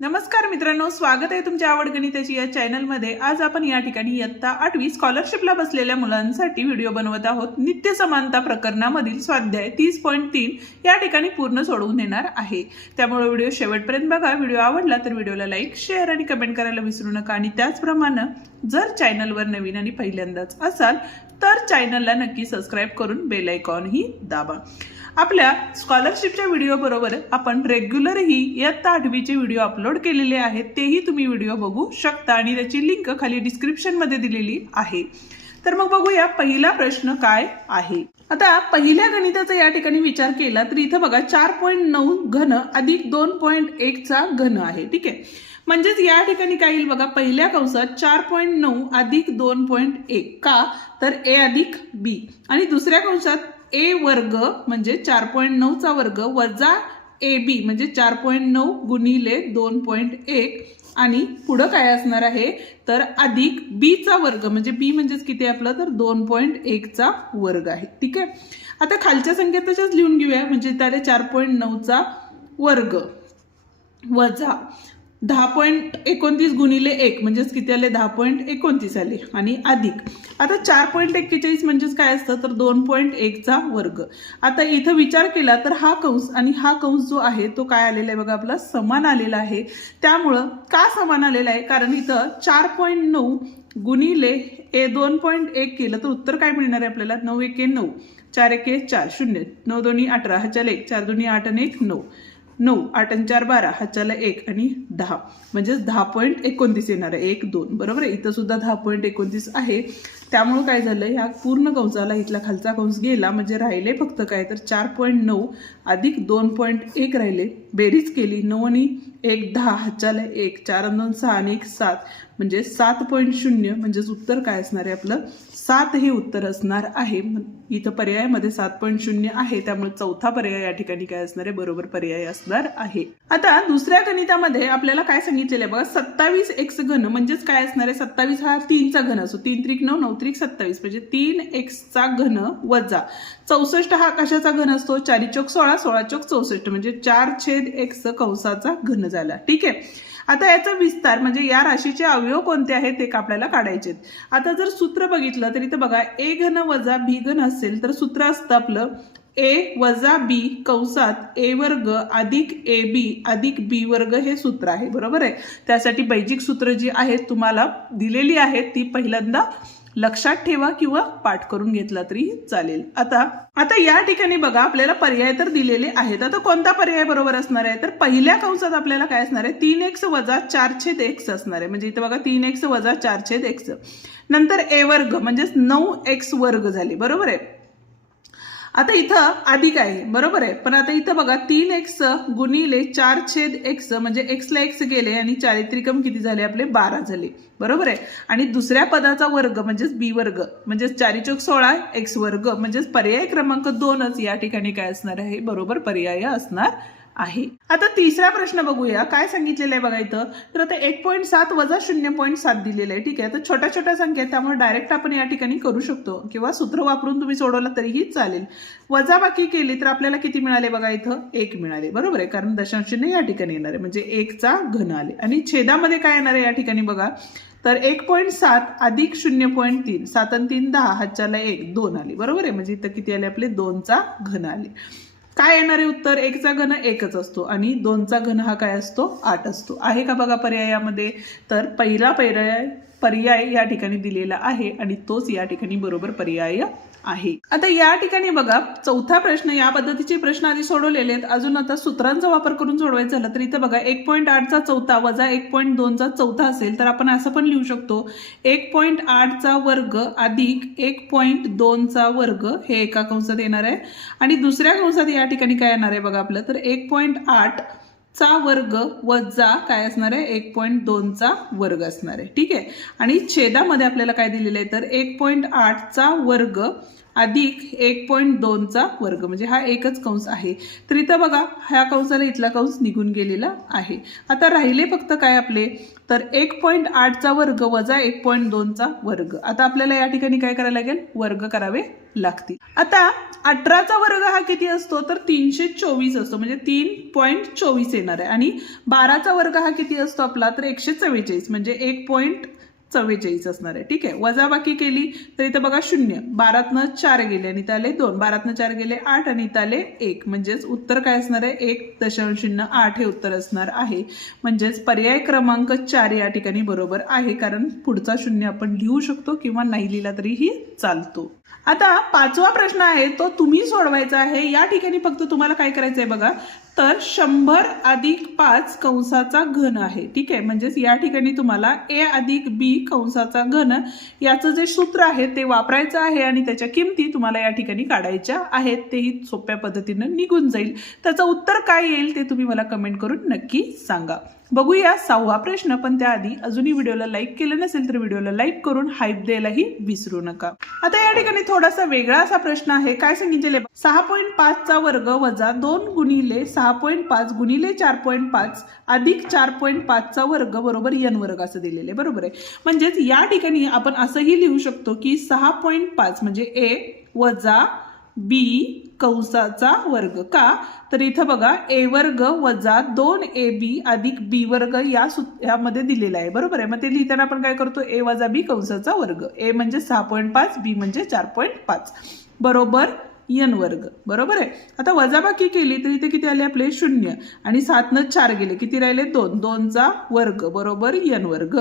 नमस्कार मित्रांनो स्वागत आहे तुमच्या आवड गणिताची या चॅनलमध्ये. आज आपण या ठिकाणी इयत्ता आठवी स्कॉलरशिपला बसलेल्या मुलांसाठी व्हिडिओ बनवत आहोत. नित्य समानता प्रकरणामधील स्वाध्याय तीस पॉईंट तीन या ठिकाणी पूर्ण सोडवून येणार आहे. त्यामुळे व्हिडिओ शेवटपर्यंत बघा. व्हिडिओ आवडला तर व्हिडिओला लाईक शेअर आणि कमेंट करायला विसरू नका. आणि त्याचप्रमाणे जर चॅनलवर नवीन आणि पहिल्यांदाच असाल तर चॅनलला नक्की सबस्क्राईब करून बेल ही दाबा. आपल्या स्कॉलरशिपच्या व्हिडिओ बरोबर आपण रेग्युलरही इयत्ता आठवीचे व्हिडिओ अपलोड केलेले आहेत. तेही तुम्ही व्हिडिओ बघू शकता आणि त्याची लिंक खाली डिस्क्रिप्शनमध्ये दिलेली आहे. तर मग बघूया पहिला प्रश्न काय आहे. आता पहिल्या गणिताचा या ठिकाणी विचार केला तर इथं बघा चार पॉईंट नऊ घन अधिक दोन पॉईंट एकचा घन आहे. ठीक आहे? म्हणजेच या ठिकाणी काय येईल बघा पहिल्या कंसात चार पॉईंट नऊ अधिक दोन पॉईंट एक का? तर ए अधिक बी. आणि दुसऱ्या कंसात ए वर्ग म्हणजे चार पॉईंट नऊचा वर्ग वजा ए बी म्हणजे चार पॉईंट नऊ गुणिले दोन पॉईंट एक. आणि पुढं काय असणार आहे? तर अधिक बीचा वर्ग म्हणजे बी म्हणजेच किती आपलं? तर दोन पॉईंट एकचा वर्ग आहे. ठीक आहे? आता खालच्या संख्येत तशाच लिहून घेऊया. म्हणजे त्याला चार पॉईंट नऊचा वर्ग वजा दहा पॉईंट एकोणतीस गुणिले एक म्हणजेच किती आले? दहा पॉईंट एकोणतीस आले आणि अधिक. आता चार पॉईंट एक्केचाळीस म्हणजेच काय असतं? तर दोन पॉईंट एकचा वर्ग. आता इथं विचार केला तर हा कंस आणि हा कंस जो आहे तो काय आलेला आहे बघा आपला? समान आलेला आहे. त्यामुळं का समान आलेला आहे? कारण इथं चार पॉईंट नऊ गुणिले ए दोन पॉईंट एक केलं तर उत्तर काय मिळणार आहे आपल्याला? नऊ एके नऊ. चार एके चार. शून्य. नऊ दोन्ही अठरा. ह्याच्या एक. चार दोन्ही आठ आणि एक नऊ. नऊ आठ आणि चार बारा ह्याच्याला एक आणि दहा. म्हणजेच दहा पॉईंट एकोणतीस येणार आहे. एक दोन. बरोबर आहे? इथं सुद्धा दहा पॉईंट एकोणतीस आहे. त्यामुळं काय झालं ह्या पूर्ण कंसाला इथला खालचा कंस गेला. म्हणजे राहिले फक्त काय? तर चार पॉईंट नऊ अधिक दोन पॉईंट एक राहिले. बेरीज केली. नऊ आणि एक दहा. ह्याच्याला एक. चार दोन सहा आणि एक सात. म्हणजे सात पॉईंट शून्य. म्हणजेच उत्तर काय असणार आहे आपलं? सात हे उत्तर असणार आहे. इथं पर्यायामध्ये सात पॉईंट शून्य आहे. त्यामुळे चौथा पर्याय या ठिकाणी काय असणार आहे? बरोबर पर्याय असणार आहे. आता दुसऱ्या गणितामध्ये आपल्याला काय सांगितलेलं आहे? बघा सत्तावीस एक्स घन म्हणजेच काय असणार आहे? सत्तावीस हा तीनचा घन असो तीन त्रिक नऊ नऊ त्रिक सत्तावीस. म्हणजे तीन एक्सचा घन वजा. चौसष्ट हा कशाचा घन असतो? चारी चौक सोळा सोळा चौक चौसष्ट. म्हणजे चार छेद एक्स कंसाचा घन झाला. ठीक आहे? आता याचा विस्तार म्हणजे या राशीचे अवयव कोणते आहेत ते आपल्याला काढायचे आता जर सूत्र बघितलं तर इथं बघा ए घन वजा बी घन असेल तर सूत्र असतं आपलं ए वजा बी कंसात ए वर्ग अधिक ए बी अधिक बी वर्ग हे सूत्र आहे बरोबर आहे? त्यासाठी बैजिक सूत्र जी आहेत तुम्हाला दिलेली आहेत ती पहिल्यांदा लक्षात ठेवा किंवा पाठ करून घेतला तरी चालेल. आता आता या ठिकाणी बघा आपल्याला पर्याय तर दिलेले आहेत. आता कोणता पर्याय बरोबर असणार आहे? तर पहिल्या कंसात आपल्याला काय असणार आहे? तीन एक्स वजा चार छेद एक्स असणार आहे. म्हणजे इथे बघा तीन एक्स वजा चार छेद एक्स. नंतर ए वर्ग म्हणजेच नऊ एक्स वर्ग झाले. बरोबर आहे? आता इथं अधिक आहे बरोबर आहे. पण आता इथं बघा तीन एक्स गुणिले चार छेद एक्स म्हणजे एक्सला एक्स गेले आणि चारित्रिकम किती झाले? आपले बारा झाले. बरोबर आहे? आणि दुसऱ्या पदाचा वर्ग म्हणजेच बी वर्ग म्हणजेच चारी चौक सोळा एक्स वर्ग म्हणजेच पर्याय क्रमांक दोनच या ठिकाणी काय असणार आहे? बरोबर पर्याय असणार आहे. आता तिसरा प्रश्न बघूया. काय सांगितलेलं आहे बघा इथं? तर आता एक पॉईंट सात वजा शून्य पॉईंट सात दिलेलं आहे. ठीक आहे. तर छोट्या छोट्या संख्या आहेत त्यामुळे डायरेक्ट आपण या ठिकाणी करू शकतो. किंवा सूत्र वापरून तुम्ही सोडवलं तरीही चालेल. वजा बाकी केली तर आपल्याला किती मिळाले बघा इथं? एक मिळाले. बरोबर आहे. कारण दशांशने या ठिकाणी येणार आहे. म्हणजे एकचा घन आले. आणि छेदामध्ये काय येणार आहे या ठिकाणी बघा? तर एक पॉईंट सात अधिक शून्य पॉईंट तीन. सात आणि तीन दहा. हातच्याला एक दोन आले. बरोबर आहे. म्हणजे इथं किती आले आपले? दोनचा घन आले. काय येणारे उत्तर? एकचा घन एकच असतो आणि दोनचा घन हा काय असतो? आठ असतो. आहे का बघा पर्यायामध्ये? तर पहिला पर्याय पर्याय या ठिकाणी दिलेला आहे आणि तोच या ठिकाणी बरोबर पर्याय आहे. आता या ठिकाणी बघा चौथा प्रश्न या पद्धतीचे प्रश्न आधी सोडवलेले आहेत. अजून आता सूत्रांचा वापर करून सोडवायचं झालं तर इथं बघा एक पॉईंट आठचा चौथा वजा एक पॉईंट दोनचा चौथा असेल तर आपण असं पण लिहू शकतो एक पॉईंट आठचा वर्ग अधिक एक पॉईंट दोनचा वर्ग हे एका कंसात येणार आहे. आणि दुसऱ्या कंसात या ठिकाणी काय येणार आहे बघा आपलं तर एक पॉईंट आठ चा वर्ग वजा काय असणार आहे? एक पॉईंट दोनचा वर्ग असणार आहे. ठीक आहे? आणि छेदामध्ये आपल्याला काय दिलेलं आहे? तर एक पॉईंट आठचा वर्ग अधिक एक पॉईंट दोनचा वर्ग. म्हणजे हा एकच कंस आहे. तर इथं बघा ह्या कंसाला इथला कंस निघून गेलेला आहे. आता राहिले फक्त काय आपले? तर एक पॉईंट आठचा वर्ग वजा एक पॉईंट दोनचा वर्ग. आता आपल्याला या ठिकाणी काय करायला लागेल? वर्ग करावे लागतील. आता अठराचा वर्ग हा किती असतो? तर तीनशे चोवीस असतो. म्हणजे तीन पॉईंट चोवीस येणार आहे. आणि बाराचा वर्ग हा किती असतो आपला? तर एकशे चव्वेचाळीस. म्हणजे एक पॉईंट चव्वेचाळीस असणार आहे. ठीक आहे? वजाबाकी केली तर इथं बघा शून्य. बारातनं चार गेले आणि इथं आले दोन. बारातनं चार गेले आठ आणि इथं आले एक. म्हणजेच उत्तर काय असणार आहे? एक दशांश शून्य आठ हे उत्तर असणार आहे. म्हणजेच पर्याय क्रमांक चार या ठिकाणी बरोबर आहे. कारण पुढचा शून्य आपण लिहू शकतो किंवा नाही लिहिला तरीही चालतो. आता पाचवा प्रश्न आहे तो तुम्ही सोडवायचा आहे. या ठिकाणी फक्त तुम्हाला काय करायचं आहे बघा? तर शंभर अधिक पाच कंसाचा घन आहे. ठीक आहे? म्हणजेच या ठिकाणी तुम्हाला ए अधिक बी कंसाचा घन याचं जे सूत्र आहे ते वापरायचं आहे आणि त्याच्या किमती तुम्हाला या ठिकाणी काढायच्या आहेत. तेही सोप्या पद्धतीनं निघून जाईल. त्याचं उत्तर काय येईल ते तुम्ही मला कमेंट करून नक्की सांगा. बघूया सहावा प्रश्न पण त्याआधी अजूनही व्हिडिओला लाईक केलं नसेल तर व्हिडिओला लाईक करून हाईप द्यायलाही विसरू नका. आता या ठिकाणी थोडासा वेगळा असा प्रश्न आहे. काय सांगितलेले सहा पॉईंट पाचचा वर्ग वजा दोन गुणिले सहा पॉईंट पाच गुणिले चार पॉईंट पाच अधिक चार पॉईंट पाचचा वर्ग बरोबर यन वर्ग असं दिलेले आहे. बरोबर आहे? म्हणजेच या ठिकाणी आपण असंही लिहू शकतो की सहा पॉईंट पाच म्हणजे ए वजा बी कंसाचा वर्ग का? तर इथं बघा ए वर्ग वजा दोन ए बी अधिक बी वर्ग या सु यामध्ये दिलेला आहे. बरोबर आहे? मग ते लिहिताना आपण काय करतो? ए वजा बी कंसाचा वर्ग. ए म्हणजे सहा पॉईंट पाच बी म्हणजे चार पॉईंट पाच. बरोबर? यन वर्ग. बरोबर आहे? आता वजाबाकी केली तर इथे किती आले आपले? शून्य. आणि सातनं चार गेले. किती राहिले? दोन. दोनचा वर्ग. बरोबर? यन वर्ग.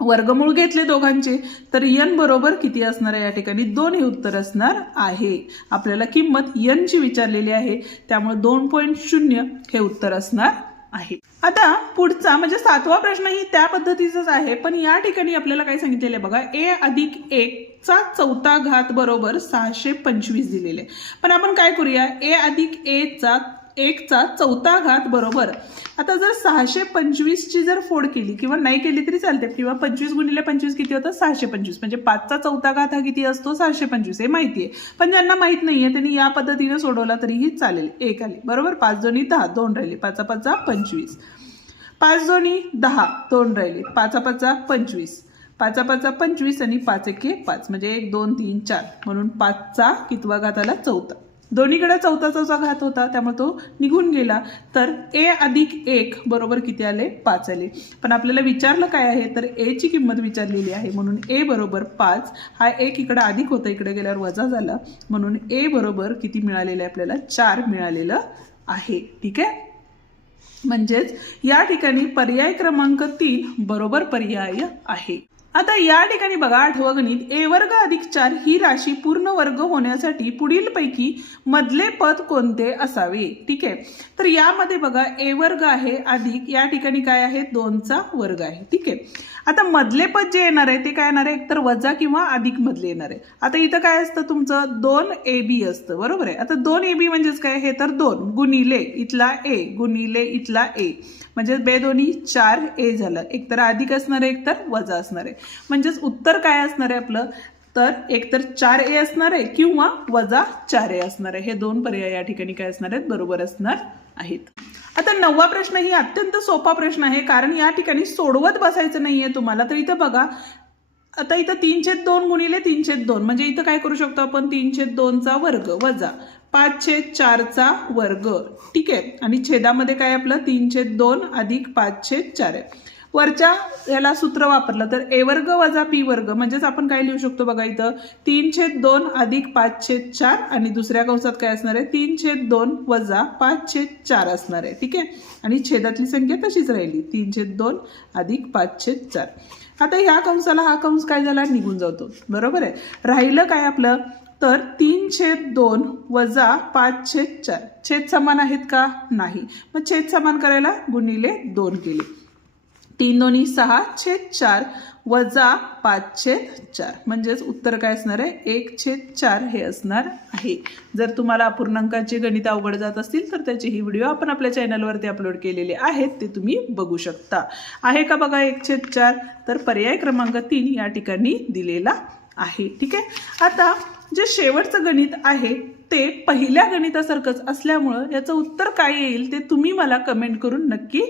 वर्गमूळ घेतले दोघांचे तर यन बरोबर किती असणार आहे या ठिकाणी? दोन हे उत्तर असणार आहे. आपल्याला किंमत यनची विचारलेली आहे. त्यामुळे दोन पॉईंट शून्य हे उत्तर असणार आहे. आता पुढचा म्हणजे सातवा प्रश्न ही त्या पद्धतीचाच आहे पण या ठिकाणी आपल्याला काय सांगितलेलं आहे बघा ए अधिक एक चा चौथा घात बरोबर सहाशे पंचवीस दिलेले पण आपण काय करूया? ए अधिक ए चा एकचा चौथा घात बरोबर. आता जर सहाशे पंचवीसची जर फोड केली किंवा नाही केली तरी चालते किंवा पंचवीस गुणिले पंचवीस किती होतं? सहाशे पंचवीस. म्हणजे पाचचा चौथा घात हा किती असतो? सहाशे पंचवीस. हे माहिती आहे पण ज्यांना माहीत नाही आहे त्यांनी या पद्धतीने सोडवला तरीही चालेल. एक आली. बरोबर? पाच दोन्ही दहा. दोन राहिले. पाचा पाचा पंचवीस. पाच दोन्ही दहा. दोन राहिले. पाचा पाचा पंचवीस. पाचा पाचा पंचवीस आणि पाच एके पाच. म्हणजे एक दोन तीन चार. म्हणून पाचचा कितवा घात आला चौथा. दोन्हीकडे चौथा चौथा घात होता त्यामुळे तो निघून गेला. तर ए अधिक एक बरोबर किती आले? पाच आले. पण आपल्याला विचारलं काय आहे? तर ए ची किंमत विचारलेली आहे. म्हणून ए बरोबर पाच. हा एक इकडे अधिक होता इकडे गेल्यावर वजा झाला. म्हणून ए बरोबर किती मिळालेलं आहे? आपल्याला चार मिळालेलं आहे. ठीक आहे? म्हणजेच या ठिकाणी पर्याय क्रमांक तीन बरोबर पर्याय आहे. आता या ठिकाणी बघा आठवं गणित ए वर्ग अधिक चार ही राशी पूर्ण वर्ग होण्यासाठी पुढील पैकी मधले पद कोणते असावे? ठीक आहे. तर यामध्ये बघा ए वर्ग आहे अधिक या ठिकाणी काय आहे? दोनचा वर्ग आहे. ठीक आहे. आता मधले पद जे येणार आहे ते काय येणार आहे? एकतर वजा किंवा अधिक मधले येणार आहे. आता इथं काय असतं तुमचं? दोन ए बी असतं. बरोबर आहे? आता दोन ए बी म्हणजेच काय? हे तर दोन. गुणिले इथला ए गुणिले इथला ए म्हणजे बे दोन्ही चार ए झालं. एक तर अधिक असणार आहे एक तर वजा असणार आहे. म्हणजेच उत्तर काय असणार आहे आपलं? तर एक तर चार ए असणार आहे किंवा वजा चार ए असणार आहे. हे दोन पर्याय या ठिकाणी काय असणार आहेत? बरोबर असणार आहेत. आता नववा प्रश्न ही अत्यंत सोपा प्रश्न आहे कारण या ठिकाणी सोडवत बसायचं नाहीये तुम्हाला. तर इथं बघा आता इथं तीनशे दोन गुणिले तीनशे दोन म्हणजे इथं काय करू शकतो आपण? तीनशे दोनचा वर्ग वजा पाचशे चारचा वर्ग. ठीक आहे? आणि छेदामध्ये काय आपलं? तीनशे दोन अधिक पाच छेद चार आहे. वरच्या याला सूत्र वापरलं तर ए वर्ग वजा पी वर्ग म्हणजेच आपण काय लिहू शकतो बघा इथं? तीन छेद दोन अधिक पाच छेद चार आणि दुसऱ्या कंसात काय असणार आहे? तीन छेद दोन वजा पाच छेद चार असणार आहे ठीक आहे? आणि छेदातली संख्या तशीच राहिली तीन छेद दोन अधिक पाच छेद चार. आता ह्या कंसाला हा कंस काय झाला? निघून जातो बरोबर आहे? राहिलं काय आपलं? तर तीन छेद दोन वजा पाच छेद चार. छेद समान आहेत का? नाही. मग छेद समान करायला गुणिले दोन केले. तीन दोन्ही सहा छेद चार वजा पाच छेद चार. म्हणजेच उत्तर काय असणार आहे? एक छेद चार हे असणार आहे. जर तुम्हाला अपूर्णांकाची गणित अवघड जात असतील तर त्याचे ही व्हिडिओ आपण आपल्या चॅनलवरती अपलोड केलेले आहेत ते तुम्ही बघू शकता. आहे का बघा एक छेद चार? तर पर्याय क्रमांक तीन या ठिकाणी दिलेला आहे. ठीक आहे? आता जे शेवटचं गणित आहे ते पहिल्या गणितासारखंच असल्यामुळं याचं उत्तर काय येईल ते तुम्ही मला कमेंट करून नक्की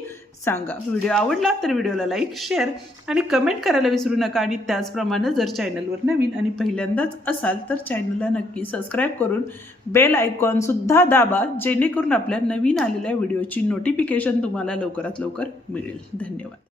सांगा. व्हिडिओ आवडला तर व्हिडिओला लाईक शेअर आणि कमेंट करायला विसरू नका आणि त्याचप्रमाणे जर चॅनलवर नवीन आणि पहिल्यांदाच असाल तर चॅनलला नक्की सबस्क्राईब करून बेल आयकॉनसुद्धा दाबा जेणेकरून आपल्या नवीन आलेल्या व्हिडिओची नोटिफिकेशन तुम्हाला लवकरात लवकर मिळेल. धन्यवाद.